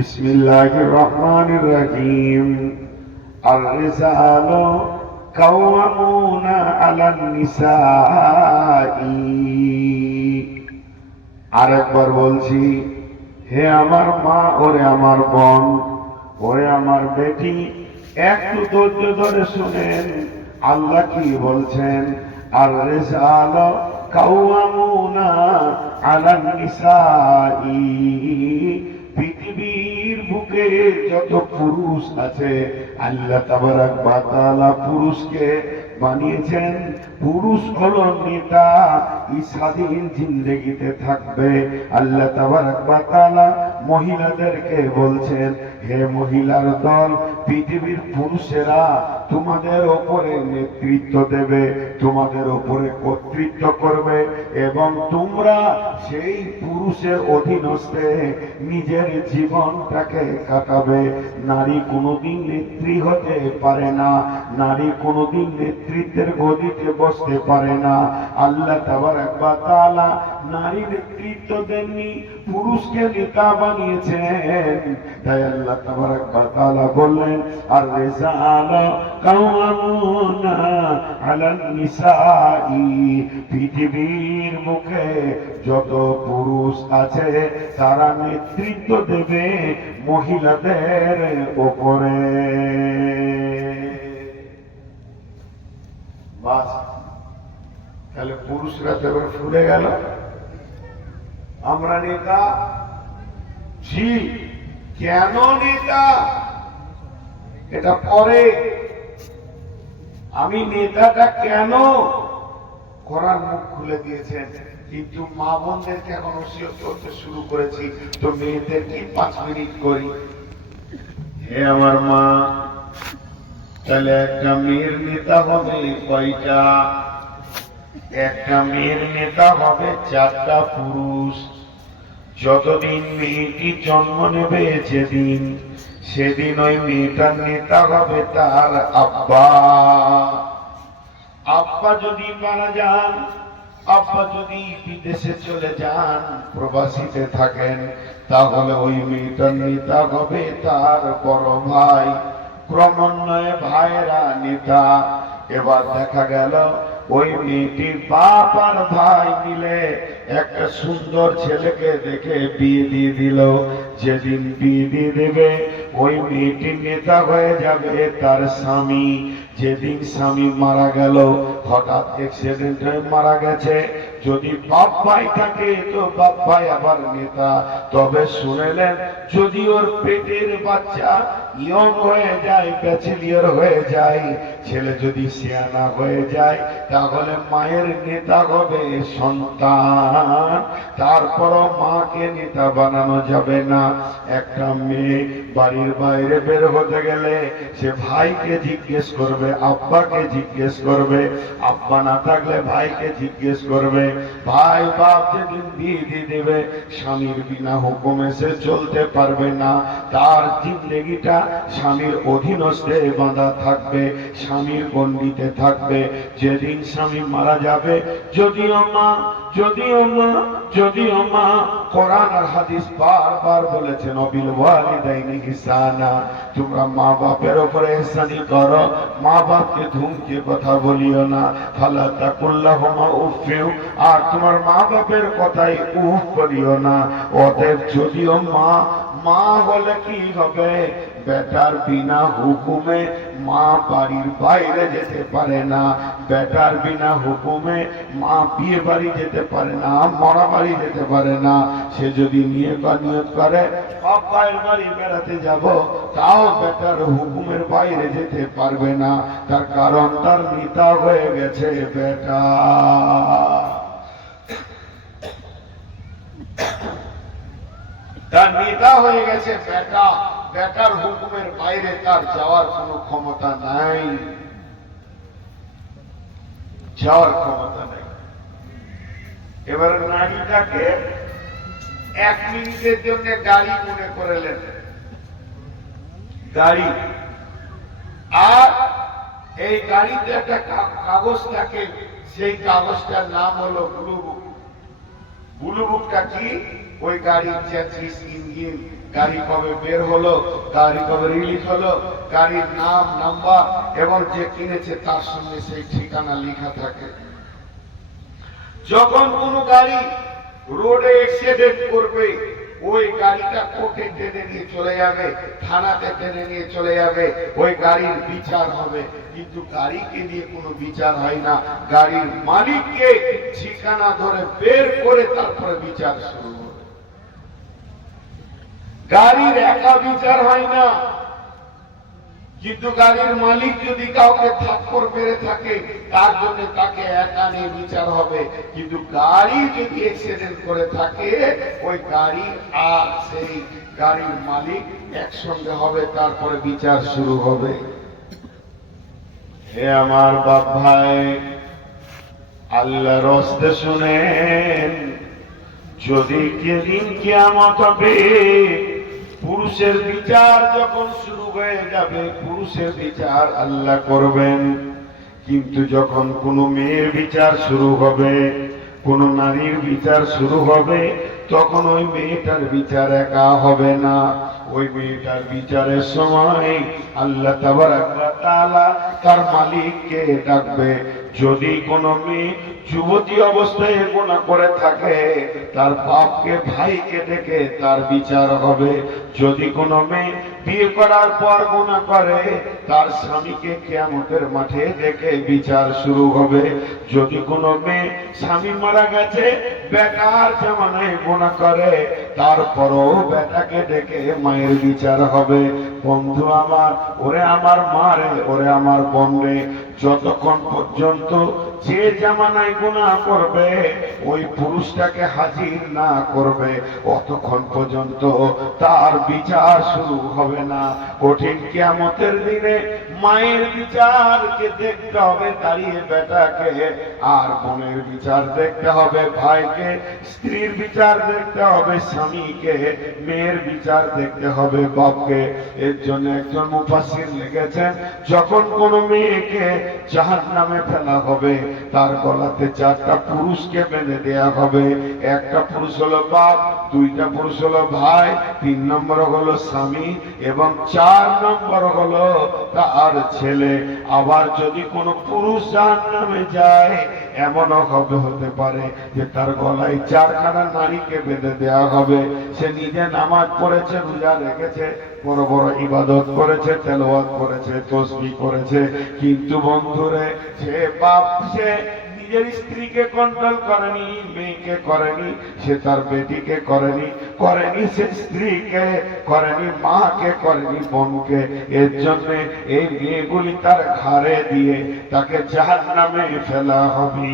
বিসমিল্লাহির রহমানির রহিম। আর রিজালু কাওয়ামুনা আলান নিসাই। আরেকবার বলছি, হে আমার মা, ওরে আমার বোন, ওরে আমার বেটি, একটু ধৈর্য ধরে শুনেন আল্লাহ কি বলছেন। আর রিজালু কাওয়ামুনা আলান নিসাই। পৃথিবীর বুকে যত পুরুষ আছে, আল্লাহ তাবারাক ওয়া তাআলা পুরুষকে বানিয়েছেন। পুরুষ হলো নেতা, এই স্বাধীন জিন্দেগিতে থাকবে। আল্লাহ তাবারাক ওয়া তাআলা মহিলাদেরকে বলছেন, হে মহিলার দল, পৃথিবীর পুরুষেরা তোমাদের ওপরে নেতৃত্ব দেবে, তোমাদের ওপরে কর্তৃত্ব করবে, এবং তোমরা সেই পুরুষের অধীনস্থে নিজের জীবনটাকে কাটাবে। নারী কোনোদিন নেত্রী হতে পারে না, নারী কোনোদিন নেতৃত্বের গদিতে বসতে পারে না। আল্লাহ তাবারাক ওয়া তাআলা নারী নেতৃত্ব দেননি, পুরুষকে নেতা বানিয়েছেন। তাই আল্লাহ তাবারাক ওয়া তাআলা বললেন, আর রিজালু কাওয়ামুনা আলান নিসাই। পৃথিবীর মুখে যত পুরুষ আছে তারা নেতৃত্ব দেবে মহিলাদের উপরে। বাস, তাহলে পুরুষরা তো এবার ফুলে গেল। আমরা নেতা, জি, কেন নেতা এটা পরে। আমি নেতাটা কেন, কোরআন মুখ খুলে দিয়েছেন। কিন্তু মা বোনদেরকে এখন ওসিয়ত করতে শুরু করেছি, তো মেয়েদেরকে 5 মিনিট করি। হে আমার মা, তাহলে একটা মেয়ের নেতা হবে কয়টা? একটা মেয়ের নেতা হবে 4টা পুরুষ। যতদিন মেয়েটি জন্ম নেবে যেদিন, সেদিন ওই মেয়েটার নেতা হবে তার আব্বা। আব্বা যদি মারা যান, আব্বা যদি বিদেশে চলে যান, প্রবাসীতে থাকেন, তাহলে ওই মেয়েটার নেতা হবে তার বড় ভাই। ক্রমান্বয়ে ভাইরা নেতা। এবার দেখা গেল ওই মেয়েটির বাপ আর ভাই মিলে একটা সুন্দর ছেলেকে দেখে বিয়ে দিয়ে দিল। যেদিন বিয়ে দিয়ে দেবে, ওই মেয়েটির নেতা হয়ে যাবে তার স্বামী। যেদিন স্বামী মারা গেল, হঠাৎ অ্যাক্সিডেন্ট হয়ে মারা গেছে, যদি বাপ ভাই থাকে তো বাপ ভাই আবার নেতা। তবে শুনেলেন, যদি ওর পেটের বাচ্চা ইয়ং হয়ে যায়, ব্যাচেলিয়র হয়ে যায়, ছেলে যদি সিয়ানা হয়ে যায়, তাহলে মায়ের নেতা হবে সন্তান। তারপরও মাকে নেতা বানানো যাবে না। একটা মেয়ে বাড়ির বাইরে বের হতে গেলে সে ভাইকে জিজ্ঞেস করবে, আব্বাকে জিজ্ঞেস করবে, আব্বা না থাকলে ভাইকে জিজ্ঞেস করবে। ভাই বাপ যেদিন বিয়ে দিয়ে দেবে, স্বামীর বিনা হুকুমে সে চলতে পারবে না। তার জিন্দেগিটা স্বামীর অধীনস্থে বাঁধা থাকবে, স্বামীর গণ্ডিতে থাকবে। যেদিন স্বামী মারা যাবে, যদিও মা, যদিও মা, যদিও মা, কোরআন আর হাদিস বারবার বলেছেন, অবিল ওয়ালিদাইনি ইহসানা, তোমরা মা বাপের উপরে ইহসানি করো, মা বাপকে ধুমকে কথা বলিও না। ফালা তাকুল্লাহুমা উফিউ, আর তোমার মা বাপের কথাই উফ করিও না। অতএব যদিও মা, মা বলে কি হবে, বেটার বিনা হুকুমে মা বাড়ির বাইরে যেতে পারে না। বেটার বিনা হুকুমে মা বিয়ে বাড়ি যেতে পারে না, মরা বাড়ি যেতে পারে না। সে যদি নিয়ত করে বাবার বাড়ি বেড়াতে যাব, তাও বেটার হুকুমের বাইরে যেতে পারবে না। তার কারণ তার নেতা হয়ে গেছে বেটা। তার নেতা হয়ে গেছে বেটা। বেটার হুকুমের বাইরে তার যাওয়ার কোনো ক্ষমতা নাই, যাওয়ার ক্ষমতা নাই। এবার নারীটাকে 1 মিনিটের জন্য গাড়ি মনে করলেন, গাড়ি। আর এই গাড়িতে একটা কাগজ থাকে, সেই কাগজটার নাম হলো ব্লু বুক। ব্লু বুকটা কি? ওই গাড়ির চ্যাসিস, ইঞ্জিন, গাড়ি কবে বের হলো, গাড়ি কবে রিলিজ হলো, গাড়ির নাম, নাম্বার এবং যে কিনেছে তার সঙ্গে সেই ঠিকানা লেখা থাকে। যখন কোন গাড়ি রোডে অ্যাক্সিডেন্ট করবে, ওই গাড়িটা কোর্টে টেনে নিয়ে চলে যাবে, থানাতে টেনে নিয়ে চলে যাবে, ওই গাড়ির বিচার হবে। কিন্তু গাড়িকে নিয়ে কোনো বিচার হয় না, গাড়ির মালিককে ঠিকানা ধরে বের করে তারপরে বিচার শুরু হবে। গাড়ির একা বিচার হয় না, কিন্তু গাড়ির মালিক যদি কাউকে থাপ্পড় মেরে থাকে তার জন্য তাকে একা নিয়ে বিচার হবে। কিন্তু গাড়ি যদি অ্যাক্সিডেন্ট করে থাকে, ওই গাড়ি আর সেই গাড়ির মালিক একসঙ্গে হবে, তারপরে বিচার শুরু হবে। হে আমার বাপ ভাই, আল্লাহর রাস্তে শুনেন, যদি যেদিন কিয়ামত হবে, পুরুষের বিচার যখন শুরু হয়ে যাবে, পুরুষের বিচার আল্লাহ করবেন। কিন্তু যখন কোনো মেয়ের বিচার শুরু হবে, কোন নারীর বিচার শুরু হবে, তখন ওই মেয়েটার বিচার একা হবে না। ওই মেয়েটার বিচারের সময় আল্লাহ তাবারক ওয়া তাআলা তার মালিককে ডাকবে। যদি কোনো মেয়ে যুবতী অবস্থায় গুনাহ করে থাকে, তার বাপকে, ভাইকে ডেকে তার বিচার হবে। যদি কোনো মেয়ে বিয়ে করার পর গুনাহ করে, তার স্বামীকে কিয়ামতের মাঠে ডেকে বিচার শুরু হবে। যদি কোনো মেয়ে স্বামী মারা গেছে, বেকার জামানায় গুনাহ করে, তারপরও বেটাকে ডেকে মায়ের বিচার হবে। বন্ধু আমার, ওরে আমার মা রে, ওরে আমার বোন রে, যতক্ষণ পর্যন্ত যে জামানায় গুনাহ করবে ওই পুরুষটাকে হাজির না করবে, অতক্ষণ পর্যন্ত তার বিচার শুরু হবে না। কঠিন কিয়ামতের দিনে মায়ের বিচারকে দেখতে হবে দাঁড়িয়ে বেটাকে, আর বোনের বিচার দেখতে হবে ভাইকে, স্ত্রীর বিচার দেখতে হবে স্বামীকে, মেয়ের বিচার দেখতে হবে বাপকে। এর জন্য একজন মুফাসসির লিখেছেন, যখন কোন মেয়েকে জাহান্নামে ফেলা হবে, তার গলাতে 4টা পুরুষকে বেঁধে দেয়া হবে। একটা পুরুষ হলো বাপ, 2টা পুরুষ হলো ভাই, 3 নম্বর হলো স্বামী এবং 4 নম্বর হলো তার ছেলে। আবার যদি কোনো পুরুষ জাহান্নামে যায়, এমনও হতে পারে যে তার গলায় 4খানা নারীকে বেঁধে দেওয়া হবে। সে নিজে নামাজ পড়েছে, রোজা রেখেছে, বড় বড় ইবাদত করেছে, তেলাওয়াত করেছে, তাসবিহ করেছে, কিন্তু বন্ধুরে সে বাপ, সে নিজের স্ত্রীকে কন্ট্রোল করেনি, মেয়েকে করেনি, সে তার বেটিকে করেনি, সে স্ত্রীকে করেনি, মাকে করেনি, বোনকে। এর জন্য এই মেয়েগুলি তার ঘাড়ে দিয়ে তাকে জাহান্নামে ফেলা হবে।